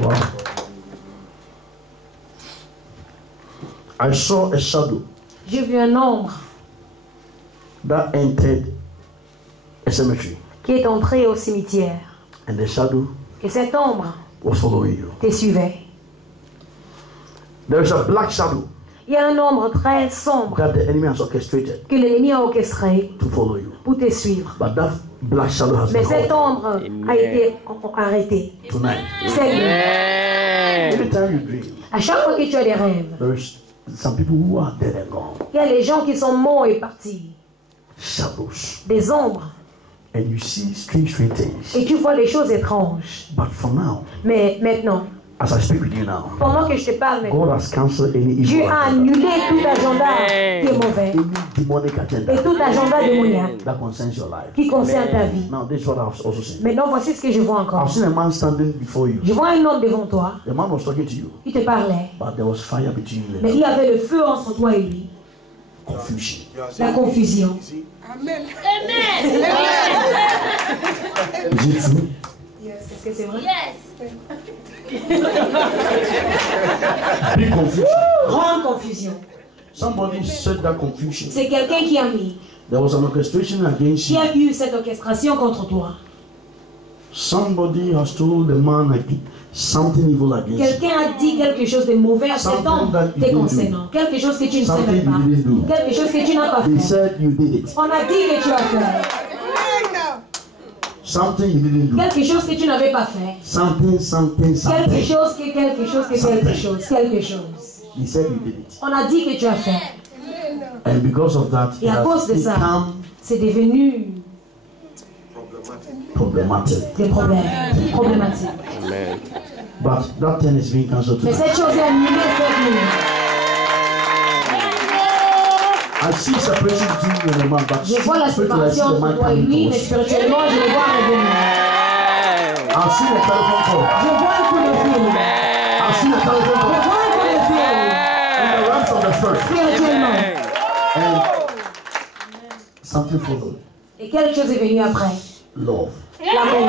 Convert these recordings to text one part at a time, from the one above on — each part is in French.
Wow. I saw a shadow. J'ai vu un ombre That entered a cemetery. qui est entré au cimetière. And the shadow Et cette ombre was following you. te suivait. There is a black shadow Il y a un ombre très sombre that the enemy has orchestrated que l'ennemi a orchestré to follow you. pour te suivre. But that black shadow has Mais been cette called ombre a été arrêtée. tonight. C'est lui. Every time you dream, À chaque fois que tu as des rêves, there is some people who are dead and gone. il y a les gens qui sont morts et partis. Shadows. Des ombres. And you see strange things. Et tu vois des choses étranges. But for now, Mais maintenant, as I speak with you now, pendant que je te parle maintenant, God has cancelled any Dieu evil a agenda, annulé tout agenda qui est mauvais. any demonic Et agenda tout agenda démoniaque that concerns your life. qui concerne ta vie. Now, this is what I've also seen. Maintenant, voici ce que je vois encore. I've seen a man standing before you. Je vois un homme devant toi The man was talking to you, qui te parlait. but there was fire between you. Mais il y avait le feu entre toi et lui. Confusion. La confusion. Amen. Is it true? Est-ce que c'est vrai? Big confusion. Grande confusion. Somebody said that confusion. C'est quelqu'un qui a mis, There was an orchestration against qui you. a eu cette orchestration contre toi. Somebody has told the man something evil against you. Quelqu'un a dit quelque chose de mauvais à cet homme te concernant. Quelque chose que tu ne savais pas. Quelque chose que tu n'as pas They fait. said you did it. On a dit que tu as fait. Something you didn't do. Quelque chose que tu n'avais pas fait. Something. Quelque chose que quelque chose que quelque chose. Quelque chose. He said you did it. On a dit que tu as fait. And because of that, it Et à cause de has ça, become c'est devenu problematic. des problèmes. Problématiques. But that thing is being cancelled Mais tonight. cette chose est annulée cette nuit. I see separation between you and the man, but Je vois la spiritually I see séparation the entre man toi et coming lui, mais towards you. spirituellement, je le vois revenir. I've seen a telephone call. Je vois un coup de fil. I've seen a telephone Je call vois un coup de fil. in the realms of the spirit. Spirituellement. And something followed. Et quelque chose est venu après. Love. L'amour.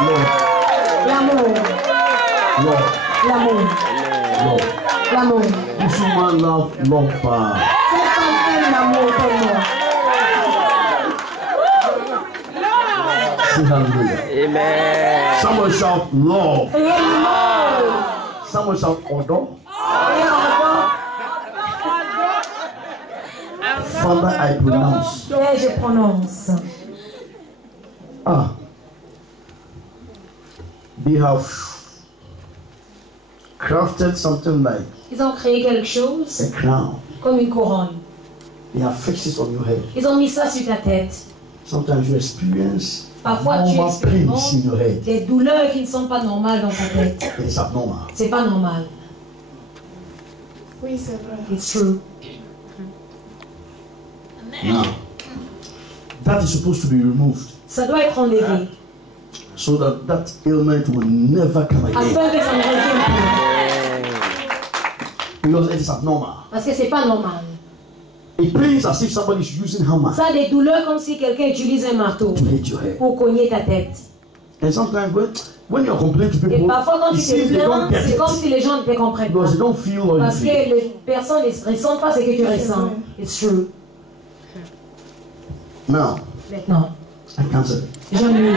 Love. L'amour. Love. L'amour. Love. L'amour. This woman love Cette femme aime l'amour tellement. Say hallelujah. Amen. Someone shout love. Et l'amour. Someone shout order. Et encore. Father, I pronounce. Et je prononce. They have crafted something like Ils ont créé quelque chose a crown. comme une couronne. They have fixed it on your head. Ils ont mis ça sur ta tête. Sometimes you experience Parfois, tu normal pains expérimentes in your head. des douleurs qui ne sont pas normales dans ta tête. It's abnormal. C'est pas normal. Oui, c'est vrai. It's true. Now, that is supposed to be removed Ça doit être enlevé so that that ailment will never come again. afin que ça ne revienne plus. Because it is abnormal. Parce que c'est pas normal. It pains as if somebody is using hammer Ça a des douleurs comme si quelqu'un utilise un marteau to hit your head. pour cogner ta tête. And sometimes when you're complaining to Et people, parfois quand it tu te seems they don't plains, get c'est it. comme si les gens ne te comprennent Because they pas. don't feel what you Parce que feel. les personnes ne ressentent pas ce que tu ressens. It's true. Now, Maintenant, I cancel it. j'annule.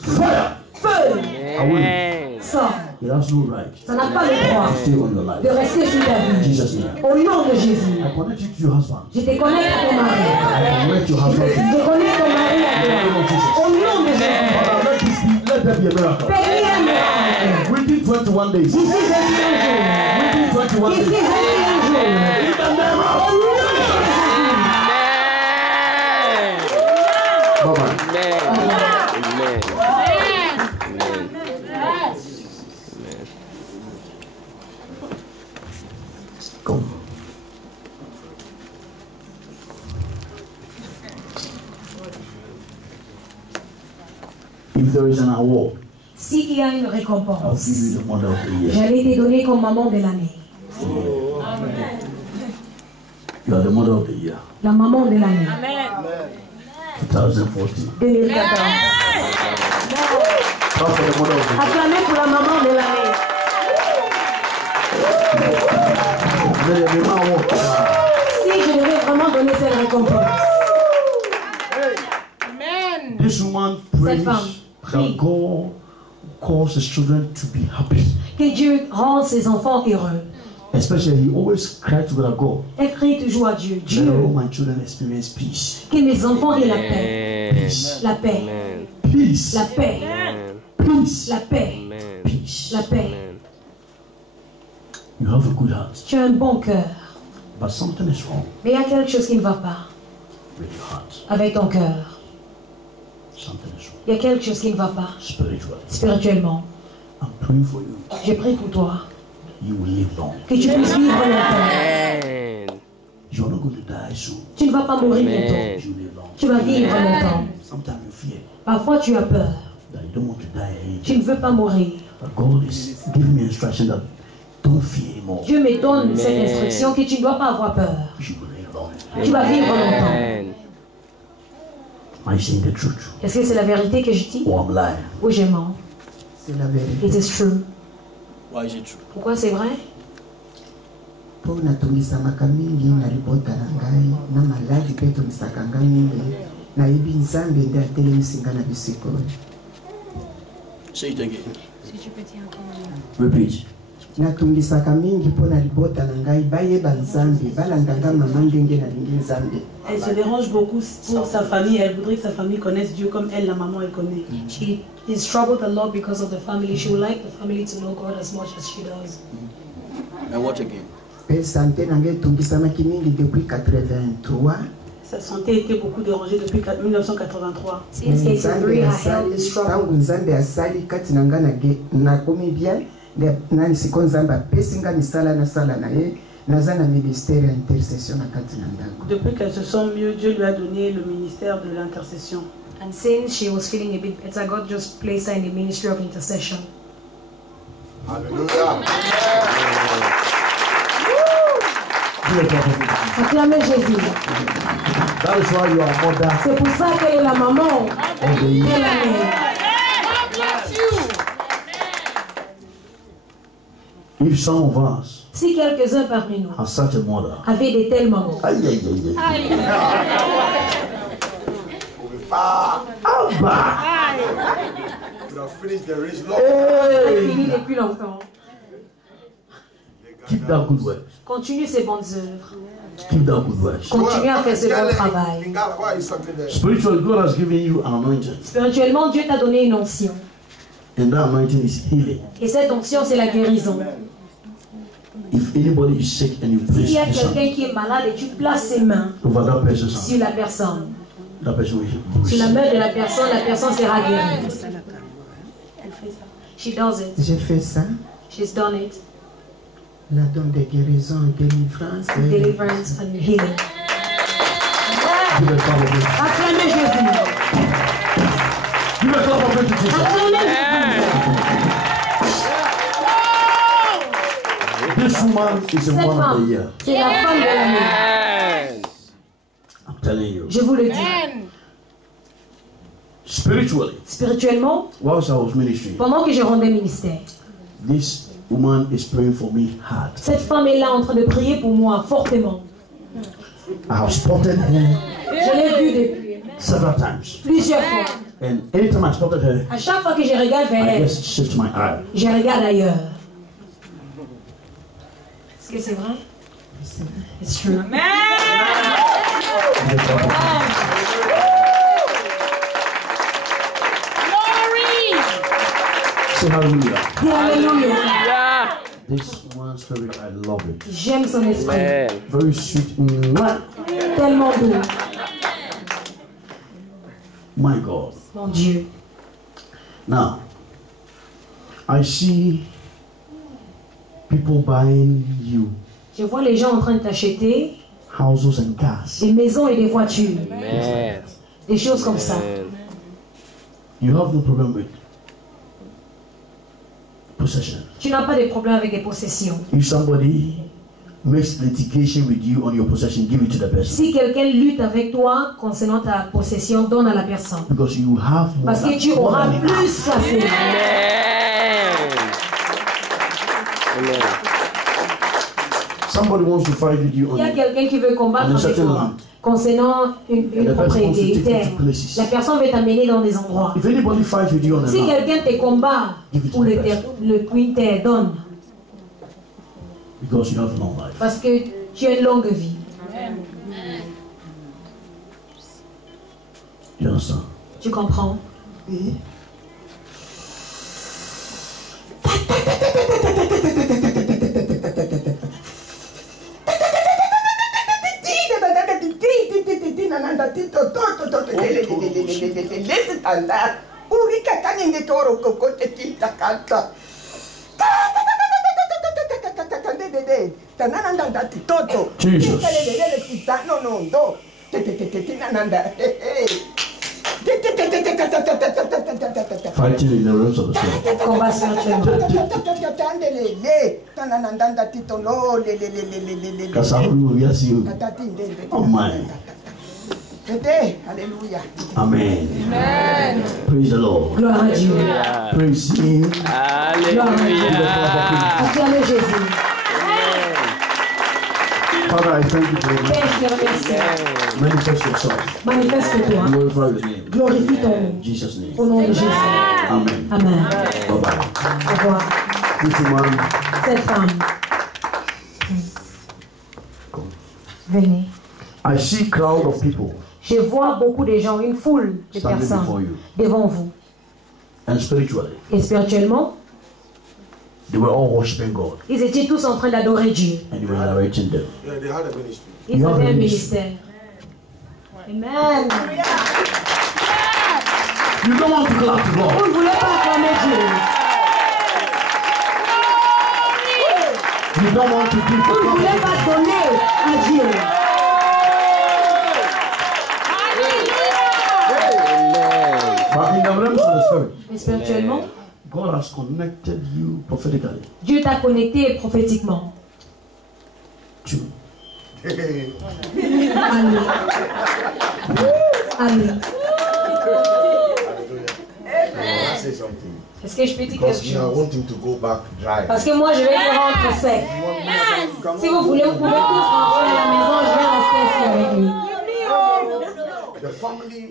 Fire! Feu! Amen. Ça, It has no right ça n'a pas le droit to stay on your de life. rester sur ta In vie. Jesus' name. Au nom de Jésus, I connect you to your husband. je te connecte à ton mari. I connect your husband to you. Je connecte ton mari à toi. Au nom de Jésus. Father, let there be a miracle. Bénis un miracle. Within 21 days. D'ici 21 Within 21 jours. D'ici days. 21 jours. In the name of Au nom de Jésus. Bye-bye. Amen. Come. If there is an award, S'il y a une I'll récompense, give you the mother of the year. j'allais te donner comme maman de l'année. You are the mother of the year. La maman de l'année. 2014. 2014. Clap for the mother of the year. Acclamez pour la maman de l'année. Si je devais vraiment donner cette récompense. This woman prays that God cause his children to be happy. Que Dieu rende ses enfants heureux. Especially, he always cried to God. Elle crie toujours à Dieu. Dieu. Let all my children experience peace. Que mes enfants aient la paix. Peace. La paix. Peace. La paix. Peace. La paix. Peace. La paix. You have a good heart. Tu as un bon cœur. But something is wrong Mais il y a quelque chose qui ne va pas with your heart. avec ton cœur. Something is wrong. Il y a quelque chose qui ne va pas Spiritually. spirituellement. I'm praying for you. Je prie pour toi. You will live long. Que tu puisses vivre longtemps. You are not going to die soon. Tu ne vas pas mourir bientôt. You live long. Tu vas vivre longtemps. Sometimes you fear Parfois tu as peur. that you don't want to die. Tu ne veux pas mourir. But God is giving me instruction that don't fear anymore. Dieu me donne cette instruction que tu ne dois pas avoir peur. You will live long. Tu vas vivre longtemps. Am I saying the truth? Est-ce que c'est la vérité que je dis? Or I'm lying? Ou je mens? C'est la vérité. It is true. Why is it true? Pourquoi c'est vrai? Po natungisamaka mingi na libota na ngai na maladi mpe etungisaka ngai mingi nayebi nzambe nde atelemisi ngai na bisika. Say it again. Repeat. Natungisaka mingi mpo na libota na ngai bayeba nzambe balanda ngai mama ndenge nalingi nzambe. Elle se dérange beaucoup pour sa famille. Elle voudrait que sa famille connaisse Dieu comme elle, la maman, elle connaît. She is troubled a lot because of the family. She would like the family to know God as much as she does. And what again? Mpe sante na ngai etungisamaki mingi depuis 83. Sa santé était beaucoup dérangée depuis 1983. Since 83, her health is Tangu troubled. nzambe asali kati na ngai nakomi bien nani siko nzambe apesi ngai misala nasala na ye naza na ministère ya intercession na kati na ndako. Depuis qu'elle se sent mieux, Dieu lui a donné le ministère de l'intercession. And since she was feeling a bit better, God just placed her in the ministry of intercession. Acclamez Jésus. That is why you are mother C'est pour ça qu'elle est la maman of the de year. l'année. If some of us Si quelques-uns parmi nous have such a mother, avaient des tels mamans, aïe, aïe, aïe, aïe. Abba. elle finit depuis longtemps. Keep that good work. Continue ces bonnes œuvres. Keep that good work. Continue à faire ce bon travail. Spiritually, God has given you an anointing. Spirituellement, Dieu t'a donné une onction. And that anointing is healing. Et cette onction, c'est la guérison. If anybody is sick and you S'il y a place quelqu'un qui est malade et tu places ses mains over that person's hand, sur la personne, that person will sur la receive. main de la personne sera guérie. She does it. J'ai fait ça, She's done it. la don de guérison et délivrance. Deliverance and healing. Give a clap of it. Acclamez Jésus. Give a clap of it to Jesus. Acclamez Jésus. This woman is the Cette one of the femme, year. c'est la femme de l'année. I'm telling you. Je vous le dis. Spiritually, Spirituellement, whilst I was ministering, pendant que je rendais ministère, this woman is praying for me hard. cette femme est là en train de prier pour moi fortement. I have spotted her Je l'ai vue depuis several times. plusieurs fois. And anytime I spotted her, À chaque fois que je regarde vers I elle, just shift my eye. je regarde ailleurs. Est-ce que c'est vrai? It's true. Give a clap of it. Say hallelujah. Dis Alléluia. This woman's spirit, I love it. J'aime son esprit. Very sweet. Mwah. Tellement doux. My God. Mon Dieu. Now, I see people buying you Je vois les gens en train de t'acheter houses and cars. des maisons et des voitures. Des choses comme ça. You have no problem with possession. Tu n'as pas de problème avec les possessions. If somebody makes litigation with you on your possession, give it to the person. Si quelqu'un lutte avec toi concernant ta possession, donne à la personne. Because you have more Parce que tu auras plus qu'assez. Amen. Somebody wants to fight with you Il y a on quelqu'un qui veut combattre avec toi concernant une propriété, une terre. La personne veut t'amener dans des endroits. If anybody fights with you on a Si land, quelqu'un te combat pour une terre, donne. because you have long life. Parce que tu as une longue vie. You understand? Tu comprends? Oui. Jesus. Fighting in the realms of the spirit. Combat spirituellement. Kasaru, yes, you. Oh my. Alléluia. Amen. Amen. Praise the Lord. Gloire à Dieu. Praise Him. Alléluia. Acclamez Jésus. Father, I thank you for your Père, je te remercie. manifest yourself. Manifeste-toi. Glorify your name. Glorifie ton nom. In Jesus' name. Au nom de Jésus. Amen. Amen. Bye bye. Au revoir. This woman, Cette femme. Venez. I see crowd of people Je vois beaucoup de gens, une foule de standing before personnes you. devant vous. And spiritually, Et spirituellement, they were all worshiping God. ils étaient tous en train d'adorer Dieu. And you were narrating them. Yeah, they had a ministry. Ils You have avaient a un ministry. ministère. Amen. You don't want to clap to God. Vous ne voulez pas acclamer Dieu. You don't want to give Vous ne the voulez pas donner à Dieu. But in the realms of the spirit, Mais spirituellement, God has connected you prophetically Dieu t'a connecté prophétiquement. to Amen. Amen. I say something. Est-ce que je peux dire quelque Because you are chose? wanting to go back dry. Parce que moi, je vais vous rentrer sec. Si vous voulez, vous pouvez tous rentrer à la maison. Je vais rester ici avec lui. The family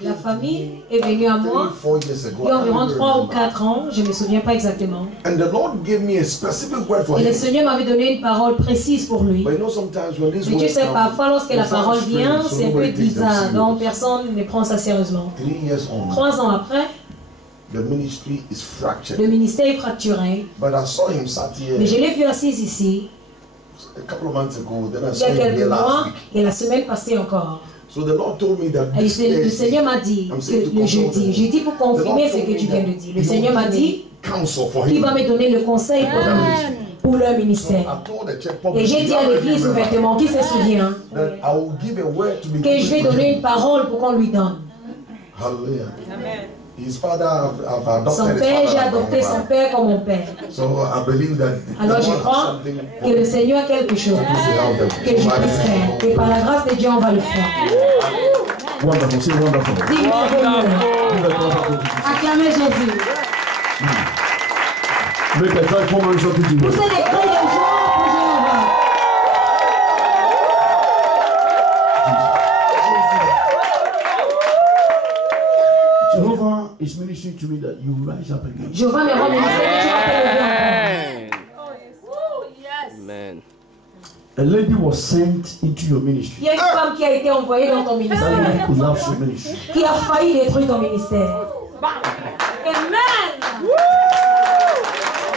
La famille est venue à moi 4 years ago. il y a I environ don't 3 ou remember. 4 ans. Je ne me souviens pas exactement. And the Lord gave me a specific word for Et le him. Seigneur m'avait donné une parole précise pour lui. But you know, sometimes when this Mais tu word sais, comes, parfois, lorsque la it sounds parole vient, strange, so c'est un peu nobody takes them bizarre. serious. Donc, personne ne prend ça sérieusement. 3 years on, 3 ans après, the ministry is fractured. le ministère est fracturé. But I saw him sat here Mais je l'ai vu assise ici, a couple of months ago. Then I il y saw a him here quelques last mois, week. et la semaine passée encore. So the Lord told me that Et this le Thursday, Seigneur m'a dit que le jeudi, j'ai dit pour confirmer ce que tu viens de dire. Le Seigneur m'a dit counsel for qu'il him. va me donner le conseil pour leur ministère. I told the church Et j'ai dit à l'église ouvertement, qui se souvient, that I will give a word to be que je vais given to donner him. une parole pour qu'on lui donne. Hallelujah. His father, I've adopted Son his père, father j'ai like adopté my son father. père comme mon père. So I believe that Alors the je Lord has crois something que le Seigneur a quelque chose que je puisse faire. Et par la grâce de Dieu, on va le faire. wonderful. Say wonderful. Dis merveilleux. Give a clap to Jesus. Acclamez Jésus. Make a joyful noise unto Jesus. Poussez des cris de joie pour Jéhovah. Jehovah is ministering to me that you rise up again. Jéhovah me rend ministère que tu vas te lever encore. Amen. A lady was sent into your Il ministry y a une femme qui a été envoyée dans ton that ministère, will collapse your ministry. qui a failli détruire ton ministère. Amen.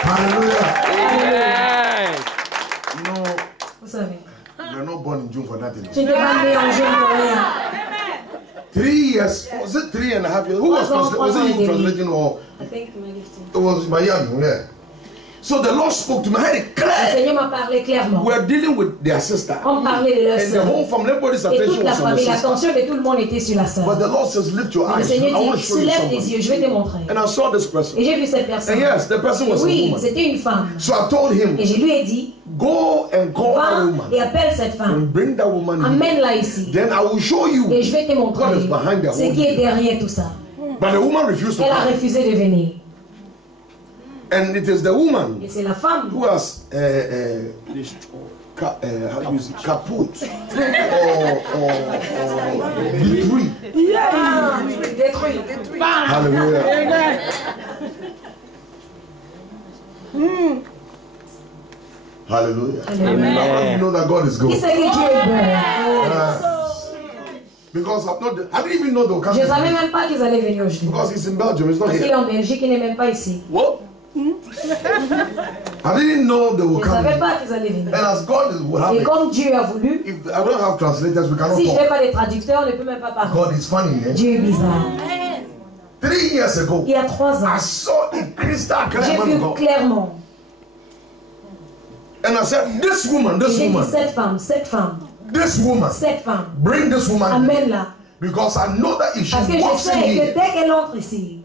Hallelujah. Amen. You know, Vous savez, you're not born in June for nothing. je n'ai pas né en juin pour rien. 3 years, was it 3.5 years? Who was it you translating or I think my gifting. it was Miami there? So the Lord spoke to me. I had it Le clear. Seigneur m'a parlé clairement. We're dealing with their sister. On parlait de leur And the sœur. whole family, everybody's Et attention toute la was on the famille, sister. l'attention de tout le monde était sur la But sœur. the Lord says, lift your Le eyes. Seigneur I want to dit, show you soulève somebody. tes yeux, je vais te montrer. And I saw this person. Et j'ai vu cette personne. And yes, the person was a Oui, woman. c'était une femme. So I told him, Et je lui ai dit, Go and call that Va woman et appelle cette femme. and bring that woman here. Amène-la ici. Then I will show you Et je vais te montrer what is behind the ce whole qui est thing. derrière tout ça. But the woman refused to Elle a come. refusé de venir. And it is the woman Et c'est la femme who has how do you say, kaput or détruit. détruite. Hallelujah. Hallelujah. Amen. You know that God is good. Qui sait que Dieu est bon? Because I didn't even know they were Je coming. ne savais même pas qu'ils allaient venir aujourd'hui. Because he's in Belgium, he's not Parce qu'il est here. en Belgique, il n'est même pas ici. What? I didn't know they were Je ne savais coming. pas qu'ils allaient venir. And as God would have Et it, comme Dieu a voulu, if I don't have translators, we cannot si je n'ai talk. pas de traducteur, on ne peut même pas parler. God is funny, eh? Dieu est bizarre. 3 years ago, Il y a 3 I ans, saw it crystal clear. j'ai man vu of God. clairement. And I said, this woman, J'ai dit cette femme, bring this woman. amène-la. Because I know that if Parce que she je walks in sais que here, dès qu'elle entre ici,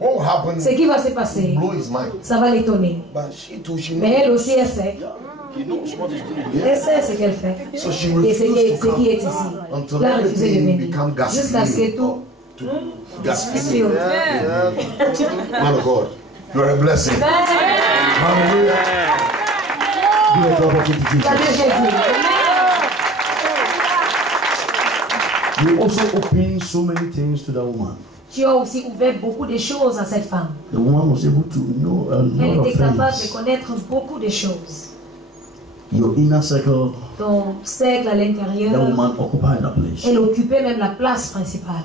what will happen ce qui va se passer, will blow his mind. ça va l'étonner. But she too, she Mais knows. elle aussi, elle sait. He knows what he's doing. Elle sait ce qu'elle fait. So she Et ce refused to qui est come ici. until Elle a refusé de everything venir. become Jusqu'à ce que gaspillé. tout Gaspillé. sûr. Man of God, you are a blessing. Hallelujah. Give a clap of it to Jesus. Salut Jésus. You also opened so many things to that woman. Tu as aussi ouvert beaucoup de choses à cette femme. The woman was able to know a Elle lot était of capable de things. connaître beaucoup de choses. Your inner circle, Ton cercle à that l'intérieur, woman occupied that place. elle occupait même la place principale.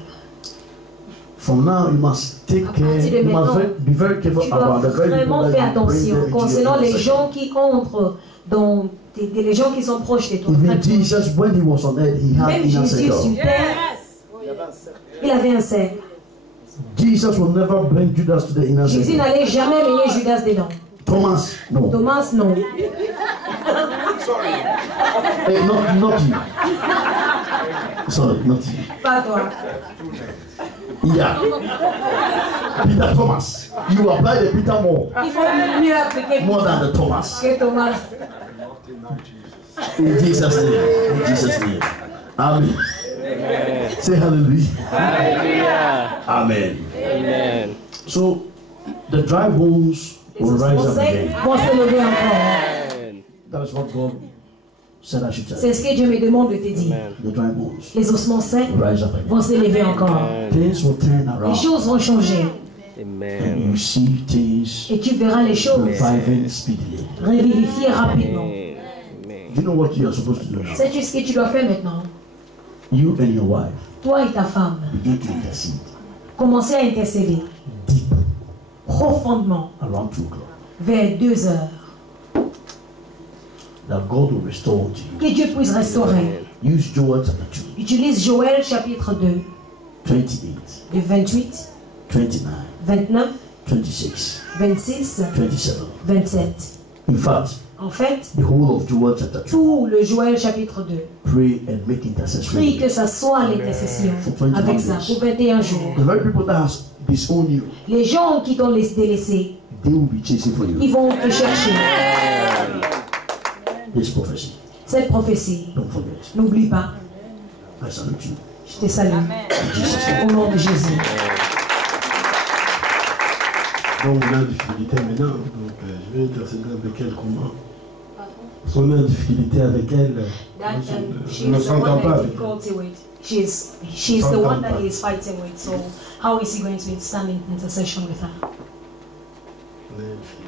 From now, you must take À care. partir de You must maintenant, be very careful Tu dois about the very people vraiment that faire you bring attention them into concernant your les inner gens qui entrent dans les gens qui sont proches de toi. circle. Even Jesus, when he was on earth, he had Même inner Jésus sur circle. terre, il avait un cercle. Jesus will never bring Judas to the inner Jésus circle. n'allait jamais mener Judas dedans. Thomas, no. Thomas, non. Hey, not you. Sorry, not you. Pas toi. Yeah. Peter Thomas. You apply the Peter more. Il faut mieux appliquer More than the Thomas. que Thomas. In Jesus' name. In Jesus' name. Amen. Say hallelujah. Hallelujah. Amen. Amen. So the dry bones Les will rise ossements up secs again. vont se lever encore. Amen. That is what God said I should tell C'est you. ce que Dieu me demande de te dire. Amen. The dry bones Les ossements secs will rise up again. vont se lever encore. Things will turn Les around. choses vont changer. And Amen. you see things Et tu verras les choses reviving speedily. revivifier rapidement. Amen. Do you know what you are supposed to do now? Sais-tu ce que tu dois faire maintenant? You and your wife Toi et ta femme, begin to intercede commencez à intercéder deep profondément around 2 o'clock. vers 2 heures. That God will restore to you. Que Dieu puisse restaurer. Use Joel chapter 2, Utilise Joël chapitre 2, 28, de 28, 29, 29, 26, 26, 27. 27. In fact, En fait, the whole of Joel chapter 2. tout le Joël chapitre 2. Pray and make intercession. Prie que ça soit l'intercession avec ça pour 21 jours. The very people that has disowned you, Les gens qui t'ont délaissé, they will be chasing for you. ils vont te chercher. This prophecy. Cette prophétie, Don't forget. n'oublie pas. I salute you. Je te salue. Au nom de Jésus. Donc on a une difficulté maintenant, donc je vais intercéder avec elle comment? Parce qu'on a une difficulté avec elle, je ne s'entends pas avec elle. She's the one that he is fighting with. So how is he going to stand in intercession with her? On a une difficulté.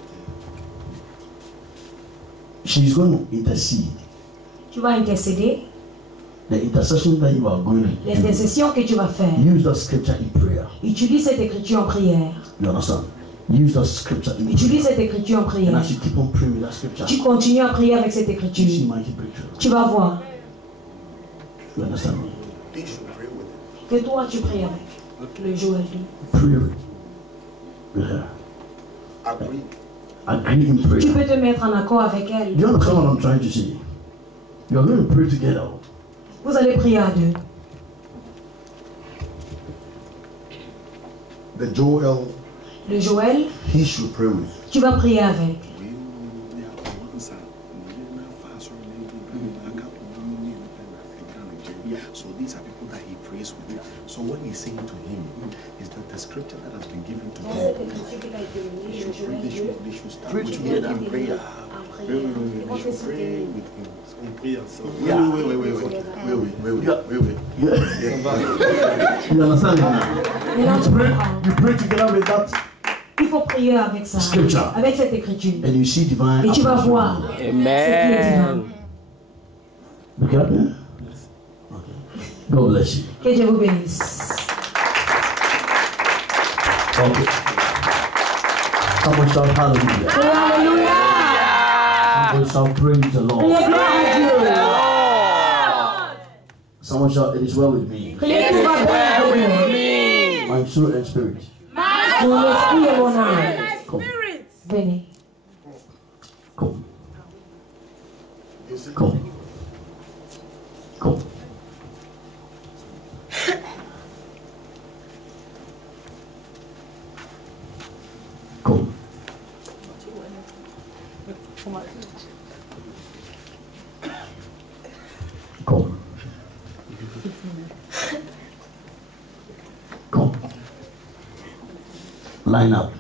She's going to intercede. Tu vas intercéder. The intercession that you are going to do, L'intercession que tu vas faire. use that scripture in prayer. Utilise cette écriture en prière. You understand? Use that scripture in prayer. Utilise cette écriture en And prière. as you keep on praying with that scripture, Tu continues à prier avec cette you see écriture. mighty breakthrough. Tu vas voir You understand me? que toi tu pries avec le Joël. Pray with her. Agree in Tu prayer. peux te mettre en accord avec elle. Do you understand what I'm trying to say? You are going to pray together. Vous allez prier à deux. The Joel, Le Joël, he should pray with. tu vas prier avec. So these are people that he prays with. So what he's saying to him is that the scripture that has been given to them, they should start with him in prayer. They should pray with him. Compris ensemble. Wait. You understand it now? You pray together with that. Il faut prier avec ça, Scripture. avec cette écriture. And you see divine. Et tu vas voir ce qui est divin. Look at me. Okay. God bless you. Que Dieu vous bénisse. Okay. Someone shout hallelujah. Alléluia. Someone shout praise the Lord. Priez gloire à Dieu. Someone shout, it is well with me. Priez tout va bien avec nous. My soul and spirit. Mon esprit et mon âme. Come. Venez. Come. Come. Come. Come. Come. Come. Line up.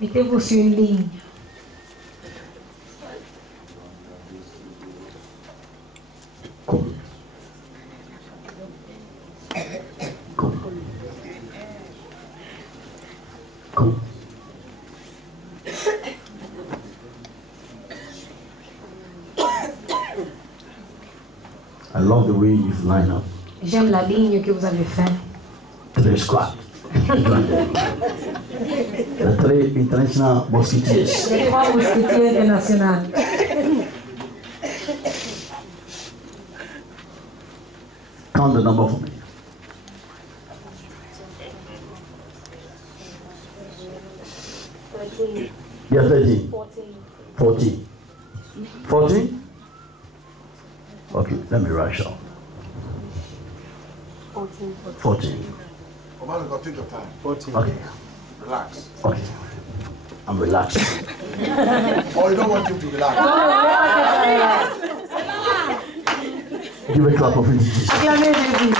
Mettez-vous sur une ligne. Come. Come. Come. I love the way you've lined up. J'aime la ligne que vous avez faite. Three squad. The three international musketeers. Les 3 mousquetiers internationaux. Count the number for me. Yeah, 13. 14. 14? Okay, let me rush out. 14. Come on, take your time. 14. Okay. Relax. Okay. I'm relaxed. Oh, you don't want him to relax. Give a clap of Jesus. Acclamez Jésus.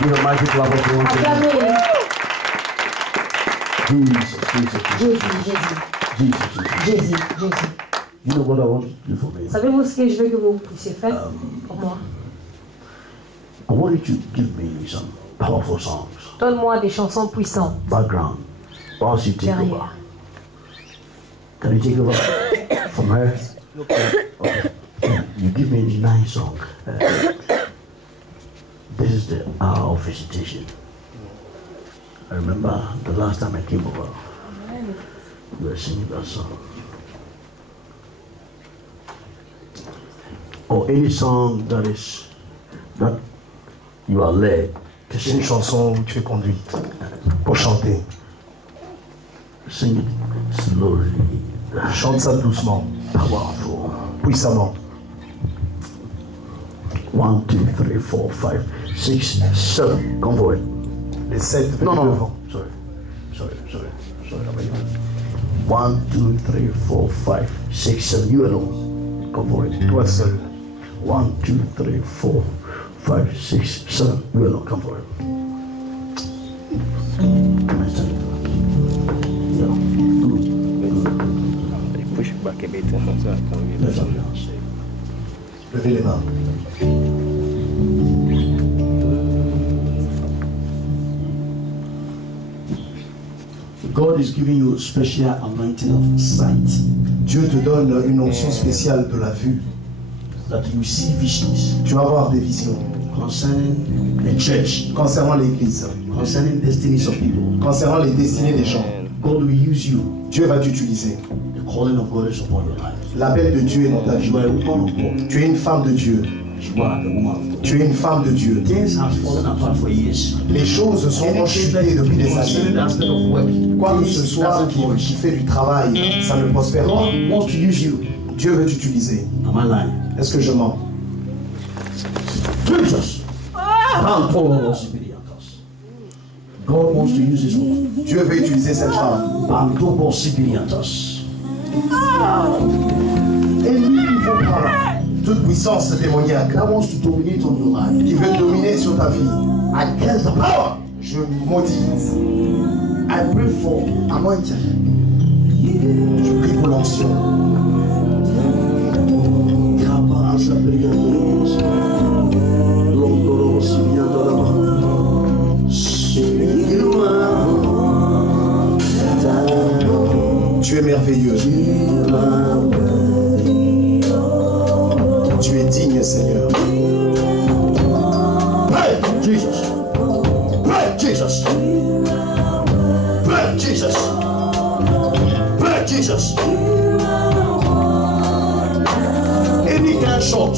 Give a mighty clap of Jesus. Acclamez. Jesus. Jésus. You know what I want to do for me? Savez-vous ce que je veux que vous puissiez faire pour moi? I want you to give me some powerful songs. Donne-moi des chansons puissantes. Background. Whilst you take over. Derrière. Can you take over from her? Okay. You give me a nice song. This is the hour of visitation. I remember the last time I came over, you were singing that song. Or any song that you are led. C'est une chanson où tu es conduite pour chanter. Sing it slowly. Chante ça doucement, Powerful. puissamment. 1, 2, 3, 4, 5, 6, 7. Come for it. Les 7 No, venez no. devant. Sorry. 1, 2, 3, 4, 5, 6, 7. You alone. Come for it. Toi seul. 1, 2, 3, 4, 5, 6, 7. You alone. Come for it. Come and stand. Yeah. Push back a bit so I can read Lift it. up your hands. Levez les mains. God is giving you a special anointing of sight, Dieu te donne une onction spéciale de la vue. that you see visions Tu vas avoir des visions concerning the church, concernant l'Église, concerning destinies of people. concernant les destinées des gens. God will use you. Dieu va t'utiliser. The calling of God is upon your life. L'appel de Dieu est dans ta vie. You are a woman of God. Tu es une femme de Dieu. You are a woman of God. Tu es une femme de Dieu. Things have fallen apart for years. Les choses sont enchutées depuis des Concerning années. the aspect of work, Quoi que ce things soit doesn't qui flourish. fait du travail, ça ne prospère pas. God wants to use you. Dieu veut t'utiliser. Am I lying? Est-ce que je mens? Jesus. God wants to use this woman. Dieu veut utiliser cette femme. Bantobo Sibiriatas. Et lui, il faut parler. toute puissance démoniaque that wants to dominate on your life, qui veut dominer sur ta vie, I cast the power. je maudis. I pray for anointing. Je prie pour l'onction. Tu es merveilleux. Tu es digne, Seigneur. Pray, Jesus. Pray, Jesus. Pray, Jesus. Pray, Jesus. Any gunshot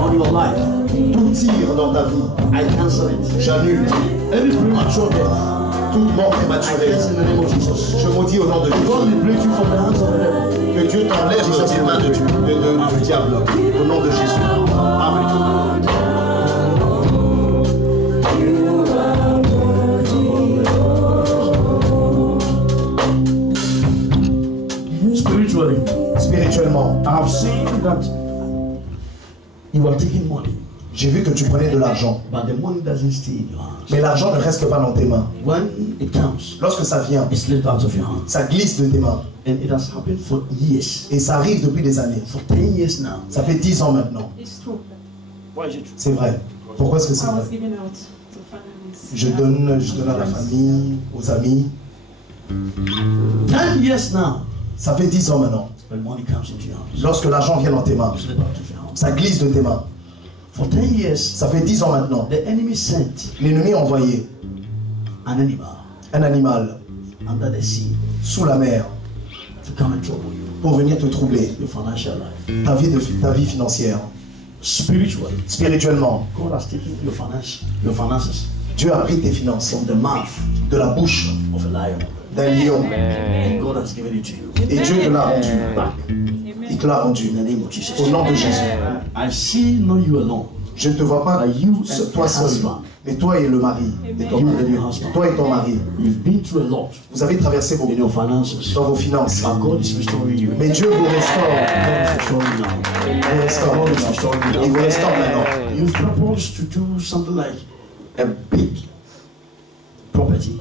on your life, Tout tir dans ta vie, I cancel it. j'annule. Any premature death, Toute mort I prématurée, cancel in the name of Jesus. je maudis au nom de Jésus. God liberate you from the hands of the devil. Que Dieu t'enlève des mains du diable. Au nom de Jésus. Amen. Spiritually, Spirituellement, I have seen that you are taking money, j'ai vu que tu prenais de l'argent. but the money doesn't stay in your hands. Mais l'argent ne reste pas dans tes mains. When it comes, Lorsque ça vient, it slips out of your hands. ça glisse de tes mains. And it has happened for years. Et ça arrive depuis des années. For 10 years now. Ça fait 10 ans maintenant. It's true. Why is it true? C'est vrai. Pourquoi est-ce que c'est I was vrai? giving out to families. Je donne à la famille, aux amis. 10 years now. Ça fait 10 ans maintenant. When money comes into your hands, Lorsque l'argent vient dans tes mains, it slips out of your hands. ça glisse de tes mains. For 10 years, Ça fait 10 ans maintenant. the enemy sent L'ennemi a envoyé an animal un animal under the sea sous la mer to come and trouble you, pour venir te troubler. your financial life. Ta vie financière. Spiritually, Spirituellement, God has taken your finances Dieu a pris tes finances from the mouth de la bouche of a lion, d'un lion and God has given it to you et Dieu te l'a rendu. back Il te l'a rendu in the name of Jesus. au nom de Jésus. I see not you alone, Je ne te vois pas toi seul, mais toi et le mari, et ton you mari. and your husband. Toi et ton mari. You've been through a lot Vous avez traversé in beaucoup your finances, dans vos finances. but God is restoring you. Mais Dieu vous restaure. God is restoring now. Il vous restaure maintenant. Il vous restaure maintenant. You've proposed to do something like a big property.